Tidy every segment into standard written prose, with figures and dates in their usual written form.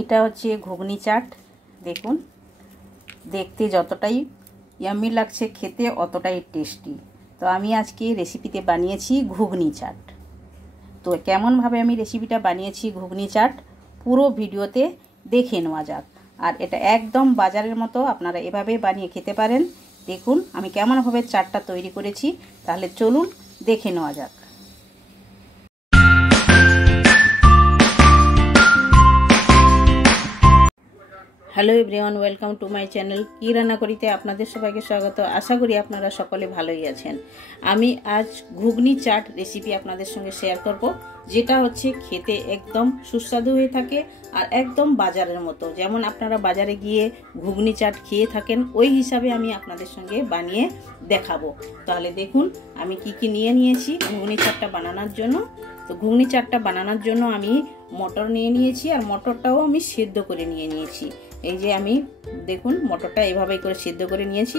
এটা হচ্ছে ঘুগনি চাট। দেখুন, দেখতে যতটাই ইয়াম্মি লাগছে, খেতে অতটাই টেস্টি। তো আমি আজকে রেসিপিতে বানিয়েছি ঘুগনি চাট। তো কেমনভাবে আমি রেসিপিটা বানিয়েছি ঘুগনি চাট পুরো ভিডিওতে দেখে নেওয়া যাক। আর এটা একদম বাজারের মতো, আপনারা এভাবে বানিয়ে খেতে পারেন। দেখুন আমি কেমনভাবে চাটটা তৈরি করেছি, তাহলে চলুন দেখে নেওয়া যাক। Hello everyone, welcome to my channel. কি রান্না করিতে আপনাদের সবাইকে স্বাগত। আশা করি আপনারা সকলে ভালোই আছেন। আমি আজ ঘুগনি চাট রেসিপি আপনাদের সঙ্গে শেয়ার করব, যেটা হচ্ছে খেতে একদম সুস্বাদু হয়ে থাকে আর একদম বাজারের মতো। যেমন আপনারা বাজারে গিয়ে ঘুগনি চাট খেয়ে থাকেন, ওই হিসাবে আমি আপনাদের সঙ্গে বানিয়ে দেখাবো। তাহলে দেখুন আমি কি কি নিয়ে নিয়েছি ঘুগনি চাটটা বানানোর জন্য। তো ঘুগনি চাটটা বানানোর জন্য আমি মটর নিয়ে নিয়েছি, আর মটরটাও আমি সেদ্ধ করে নিয়ে নিয়েছি। এই যে আমি দেখুন মটরটা এভাবেই করে সিদ্ধ করে নিয়েছি।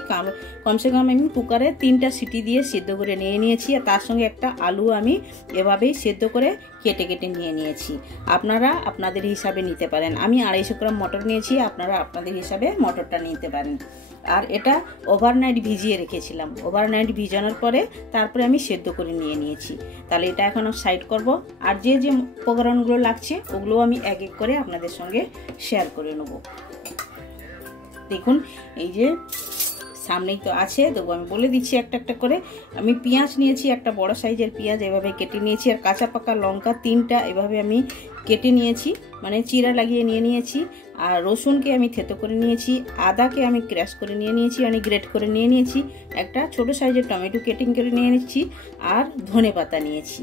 কমসে কম আমি কুকারে 3টা সিটি দিয়ে সিদ্ধ করে নিয়ে নিয়েছি, আর তার সঙ্গে একটা আলু আমি এভাবেই সিদ্ধ করে কেটে কেটে নিয়ে নিয়েছি। আপনারা আপনাদের হিসাবে নিতে পারেন। আমি 250 গ্রাম মটর নিয়েছি, আপনারা আপনাদের হিসাবে মটরটা নিতে পারেন। আর এটা ওভারনাইট ভিজিয়ে রেখেছিলাম। ওভারনাইট ভিজানোর পরে তারপরে আমি সেদ্ধ করে নিয়ে নিয়েছি। তাহলে এটা এখন সাইড করব। আর যে যে উপকরণগুলো লাগছে ওগুলো আমি এক এক করে আপনাদের সঙ্গে শেয়ার করে নেব। দেখুন এই যে সামনেই তো আছে, তবু আমি বলে দিচ্ছি একটা একটা করে। আমি পেঁয়াজ নিয়েছি, একটা বড় সাইজের পেঁয়াজ এভাবে কেটে নিয়েছি, আর কাঁচা পাকা লঙ্কা 3টা এভাবে আমি কেটে নিয়েছি, মানে চিরা লাগিয়ে নিয়ে নিয়েছি। আর রসুনকে আমি থেতো করে নিয়েছি, আদাকে আমি ক্র্যাশ করে নিয়ে নিয়েছি, মানে গ্রেট করে নিয়ে নিয়েছি। একটা ছোট সাইজের টমেটো কেটিং করে নিয়ে নিয়েছি, আর ধনে পাতা নিয়েছি।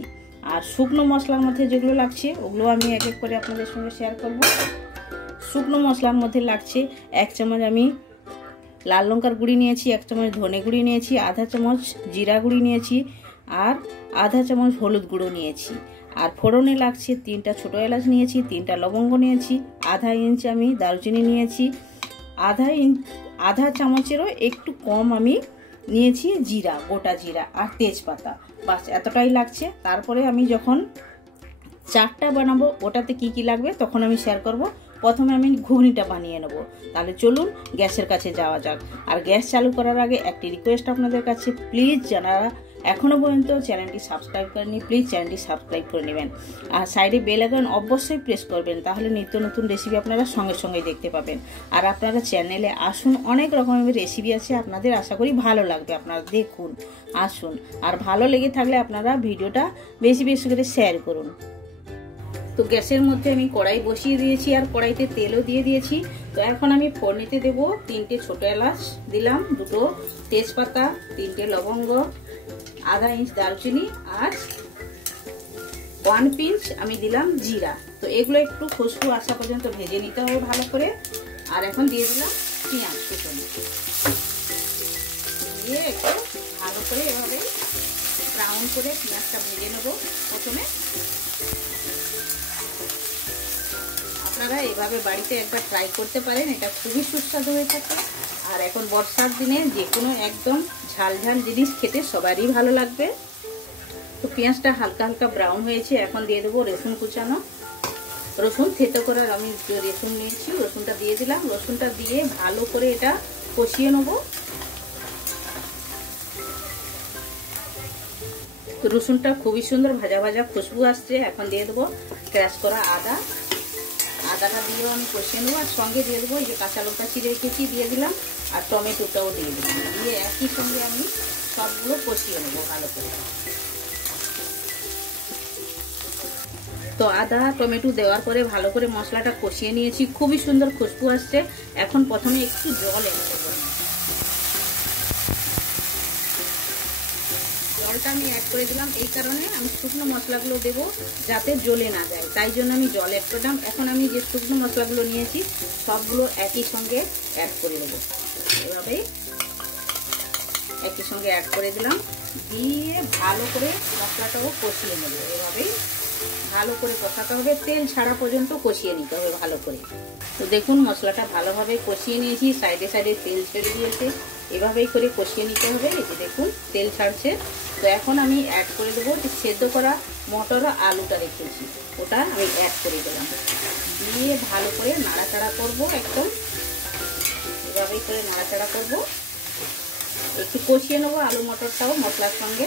আর শুকনো মশলার মধ্যে যেগুলো লাগছে ওগুলো আমি এক এক করে আপনাদের সঙ্গে শেয়ার করব। শুকনো মশলার মধ্যে লাগছে 1 চামচ আমি লাল লঙ্কার গুঁড়ি নিয়েছি, 1 চামচ ধনে গুঁড়ি নিয়েছি, আধা চামচ জিরা গুঁড়ি নিয়েছি, আর আধা চামচ হলুদ গুঁড়ো নিয়েছি। আর ফোড়নে লাগছে 3টা ছোটো এলাচ নিয়েছি, 3টা লবঙ্গ নিয়েছি, আধা ইঞ্চ আমি দারুচিনি নিয়েছি, আধা চামচেরও একটু কম আমি নিয়েছি জিরা, গোটা জিরা, আর তেজপাতা। বাস এতটাই লাগছে। তারপরে আমি যখন চাটটা বানাবো ওটাতে কি কি লাগবে তখন আমি শেয়ার করব। প্রথমে আমি ঘুগনিটা বানিয়ে নেব। তাহলে চলুন গ্যাসের কাছে যাওয়া যাক। আর গ্যাস চালু করার আগে একটি রিকোয়েস্ট আপনাদের কাছে, প্লিজ যারা এখনও পর্যন্ত চ্যানেলটি সাবস্ক্রাইব করেনি প্লিজ চ্যানেলটি সাবস্ক্রাইব করে নেবেন। আর সাইডে বেল আইকন অবশ্যই প্রেস করবেন, তাহলে নিত্য নতুন রেসিপি আপনারা সঙ্গে সঙ্গে দেখতে পাবেন। আর আপনারা চ্যানেলে আসুন, অনেক রকমের রেসিপি আছে, আপনাদের আশা করি ভালো লাগবে। আপনারা দেখুন, আসুন। আর ভালো লেগে থাকলে আপনারা ভিডিওটা বেশি বেশি করে শেয়ার করুন। তো গ্যাসের মধ্যে আমি কড়াই বসিয়ে দিয়েছি, আর কড়াইতে তেলও দিয়ে দিয়েছি। তো এখন আমি ফোড়নিতে দেব 3টে ছোটো এলাচ দিলাম, 2টো তেজপাতা, 3টে লবঙ্গ, আধা ইঞ্চ দারুচিনি, আর 1 পিঞ্চ আমি দিলাম জিরা। তো এগুলো একটু খুশবু আসা পর্যন্ত ভেজে নিতে হবে ভালো করে। আর এখন দিয়ে দিলাম পেঁয়াজ কুচনো, দিয়ে একটু ভালো করে এভাবে ব্রাউন করে পেঁয়াজটা ভেজে নেব প্রথমে। আপনারা এভাবে বাড়িতে একবার ট্রাই করতে পারেন, এটা খুবই সুস্বাদু হয়ে থাকে। আর এখন বর্ষার দিনে যে কোনো একদম ঝাল ঝাল জিনিস খেতে সবারই ভালো লাগবে। তো পেঁয়াজটা হালকা হালকা ব্রাউন হয়েছে, এখন দিয়ে দেবো রসুন কুচানো। রসুন থেতো করার আমি রসুন নিয়েছি, রসুনটা দিয়ে দিলাম। রসুনটা দিয়ে ভালো করে এটা কষিয়ে নেব। তো রসুনটা খুবই সুন্দর ভাজা ভাজা খুশবু আসছে। এখন দিয়ে দেবো ক্র্যাশ করা আদা। আদাটা দিয়েও আমি কষিয়ে নেবো, আর সঙ্গে দিয়ে দেবো এই যে কাঁচা লঙ্কা চিড়ে রেখেছি দিয়ে দিলাম, আর টমেটোটাও দিয়ে দিলাম। দিয়ে একই সঙ্গে আমি সবগুলো কষিয়ে নেবো ভালো করে। তো আদা টমেটো দেওয়ার পরে ভালো করে মশলাটা কষিয়ে নিয়েছি, খুবই সুন্দর খুশবু আসছে। এখন প্রথমে একটু জল অ্যাড করবো। জলটা আমি অ্যাড করে দিলাম, এই কারণে আমি শুকনো মশলাগুলো দেবো যাতে জ্বলে না যায়, তাই জন্য আমি জল অ্যাড করলাম। এখন আমি যে শুকনো মশলাগুলো নিয়েছি সবগুলো একই সঙ্গে অ্যাড করে দেবো। এভাবেই একই সঙ্গে অ্যাড করে দিলাম, দিয়ে ভালো করে মশলাটাও কষিয়ে নেব। এভাবেই ভালো করে কষাতে হবে, তেল ছাড়া পর্যন্ত কষিয়ে নিতে হবে ভালো করে। তো দেখুন মশলাটা ভালোভাবে কষিয়ে নিয়েছি, সাইডে সাইডে তেল ছেড়ে দিয়েছে। এভাবেই করে কষিয়ে নিতে হবে। এই যে দেখুন তেল ছাড়ছে। তো এখন আমি অ্যাড করে দেবো যে সেদ্ধ করা মটর আর আলুটা রেখেছি, ওটা আমি অ্যাড করে দিলাম। দিয়ে ভালো করে নাড়াচাড়া করব, একদম এভাবেই করে নাড়াচাড়া করব। একটু কষিয়ে নেবো আলু মটরটাও মশলার সঙ্গে,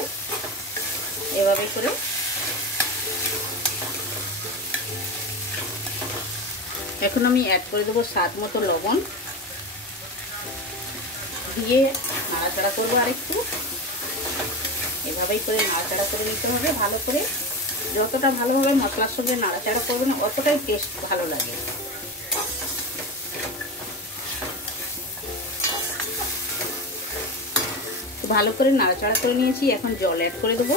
এভাবেই করে। এখন আমি অ্যাড করে দেবো স্বাদ মতো লবণ, দিয়ে নাড়াচাড়া করবো আরেকটু। এভাবেই করে নাড়াচাড়া করে নিতে হবে ভালো করে। যতটা ভালোভাবে মশলার সঙ্গে নাড়াচাড়া করবেন অতটাই টেস্ট ভালো লাগে। ভালো করে নাড়াচাড়া করে নিয়েছি, এখন জল অ্যাড করে দেবো।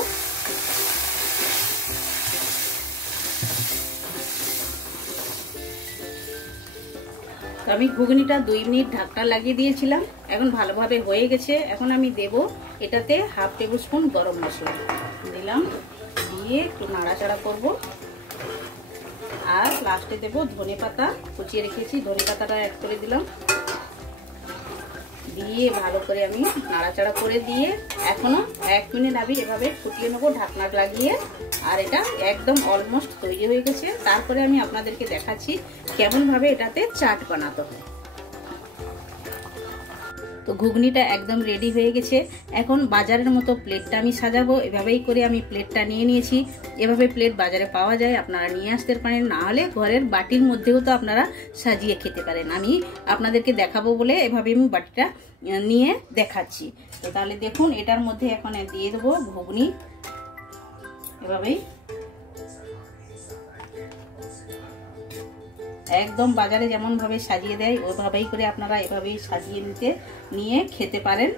আমি ঘুগনিটা 2 মিনিট ঢাকনা লাগিয়ে দিয়েছিলাম, এখন ভালোভাবে হয়ে গেছে। এখন আমি দেব এটাতে 1/2 টেবিল স্পুন গরম মশলা দিলাম, দিয়ে একটু নাড়াচাড়া করব। আর লাস্টে দেব ধনেপাতা, কুচিয়ে রেখেছি ধনেপাতাটা অ্যাড করে দিলাম। দিয়ে ভালো করে আমি নাড়াচাড়া করে দিয়ে এখনো 1 মিনিট আমি এভাবে ফুটিয়ে নেবো ঢাকনা লাগিয়ে। আর এটা একদম অলমোস্ট তৈরি হয়ে গেছে। তারপরে আমি আপনাদেরকে দেখাচ্ছি কেমনভাবে এটাতে চাট বানাতে হয়। তো ঘুগনিটা একদম রেডি হয়ে গেছে। এখন বাজারের মতো প্লেটটা আমি সাজাবো। এভাবেই করে আমি প্লেটটা নিয়ে নিয়েছি। এভাবে প্লেট বাজারে পাওয়া যায়, আপনারা নিয়ে আসতে পারেন, না হলে ঘরের বাটির মধ্যেও তো আপনারা সাজিয়ে খেতে পারেন। আমি আপনাদেরকে দেখাবো বলে এভাবে আমি বাটিটা নিয়ে দেখাচ্ছি। তো তাহলে দেখুন, এটার মধ্যে এখন দিয়ে দেবো ঘুগনি। এভাবেই একদম বাজারে যেমন ভাবে সাজিয়ে দেয় ওইভাবেই করে আপনারা এভাবেই সাজিয়ে নিয়ে খেতে পারেন।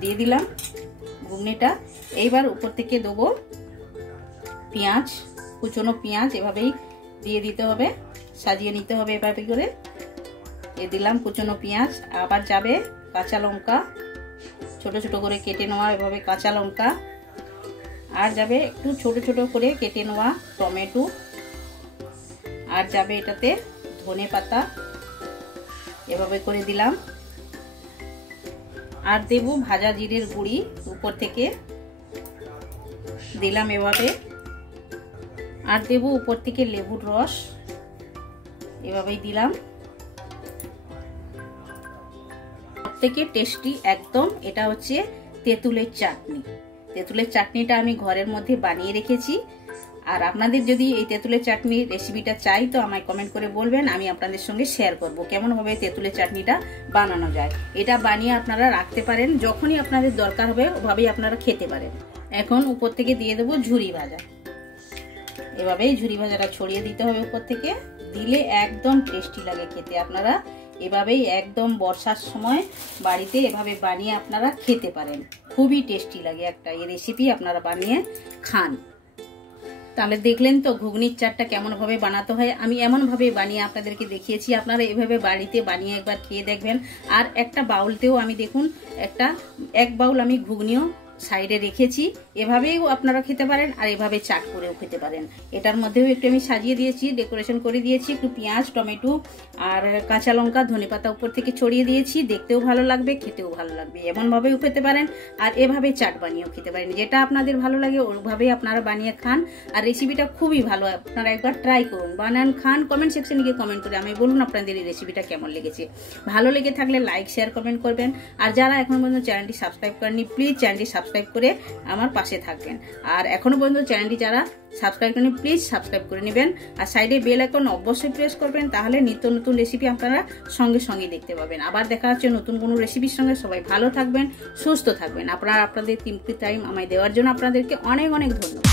দিয়ে দিলাম ঘুগনিটা। এইবার উপর থেকে দেবো পেঁয়াজ, কুচনো পেঁয়াজ, এভাবেই দিয়ে দিতে হবে, সাজিয়ে নিতে হবে এভাবে করে। দিলাম কুচনো পেঁয়াজ, আবার যাবে কাঁচা লঙ্কা, ছোট ছোট করে কেটে নেওয়া এভাবে কাঁচা লঙ্কা, আর যাবে একটু ছোট ছোট করে কেটে নেওয়া টমেটো, আর যাবে এটাতে ধনেপাতা, এভাবে করে দিলাম। আর দেব ভাজা জিরের গুঁড়ি উপর থেকে দিলাম এভাবে। আর দেব উপর থেকে লেবুর রস, এভাবেই দিলাম। সবথেকে টেস্টি একদম এটা হচ্ছে তেঁতুলের চাটনি। তেঁতুলের চাটনিটা আমি ঘরের মধ্যে বানিয়ে রেখেছি। আর আপনাদের যদি এই তেঁতুলের চাটনির রেসিপিটা চাই তো আমায় কমেন্ট করে বলবেন, আমি আপনাদের সঙ্গে শেয়ার করব কেমনভাবে তেঁতুলের চাটনিটা বানানো যায়। এটা বানিয়ে আপনারা রাখতে পারেন, যখনই আপনাদের দরকার হবে ওভাবেই আপনারা খেতে পারেন। এখন উপর থেকে দিয়ে দেবো ঝুরি ভাজা, এভাবেই ঝুরি ভাজাটা ছড়িয়ে দিতে হবে উপর থেকে। দিলে একদম টেস্টি লাগে খেতে। আপনারা এভাবেই একদম বর্ষার সময় বাড়িতে এভাবে বানিয়ে আপনারা খেতে পারেন, খুবই টেস্টি লাগে একটা এই রেসিপি আপনারা বানিয়ে খান। তাহলে দেখলেন তো ঘুগনির চাটটা কেমনভাবে বানাতে হয়। আমি এমনভাবে বানিয়ে আপনাদেরকে দেখিয়েছি, আপনারা এভাবে বাড়িতে বানিয়ে একবার খেয়ে দেখবেন। আর একটা বাউলতেও আমি দেখুন এক বাউল আমি ঘুগনিও সাইডে রেখেছি, এভাবেও আপনারা খেতে পারেন আর এভাবে চাট করেও খেতে পারেন। এটার মধ্যেও একটু আমি সাজিয়ে দিয়েছি, ডেকোরেশন করে দিয়েছি, একটু পেঁয়াজ, টমেটো আর কাঁচা লঙ্কা, ধনেপাতা উপর থেকে ছড়িয়ে দিয়েছি। দেখতেও ভালো লাগবে, খেতেও ভালো লাগবে। এমনভাবেও খেতে পারেন আর এভাবে চাট বানিয়েও খেতে পারেন। যেটা আপনাদের ভালো লাগে ওইভাবেই আপনারা বানিয়ে খান। আর রেসিপিটা খুবই ভালো, আপনারা একবার ট্রাই করুন, বানান, খান। কমেন্ট সেকশনে গিয়ে কমেন্ট করে আমি বলুন আপনাদের এই রেসিপিটা কেমন লেগেছে। ভালো লেগে থাকলে লাইক, শেয়ার, কমেন্ট করবেন। আর যারা এখন পর্যন্ত চ্যানেলটি সাবস্ক্রাইব করেননি প্লিজ চ্যানেলটি সাবস্ক্রাইব করে আমার পাশে থাকবেন। আর এখনো পর্যন্ত চ্যানেলটি যারা সাবস্ক্রাইব করেন প্লিজ সাবস্ক্রাইব করে নেবেন। আর সাইডে বেল আইকন অবশ্যই প্রেস করবেন, তাহলে নিত্য নতুন রেসিপি আপনারা সঙ্গে সঙ্গে দেখতে পাবেন। আবার দেখা হচ্ছে নতুন কোনো রেসিপির সঙ্গে। সবাই ভালো থাকবেন, সুস্থ থাকবেন। আপনারা আপনাদের কিমতি টাইম আমায় দেওয়ার জন্য আপনাদেরকে অনেক অনেক ধন্যবাদ।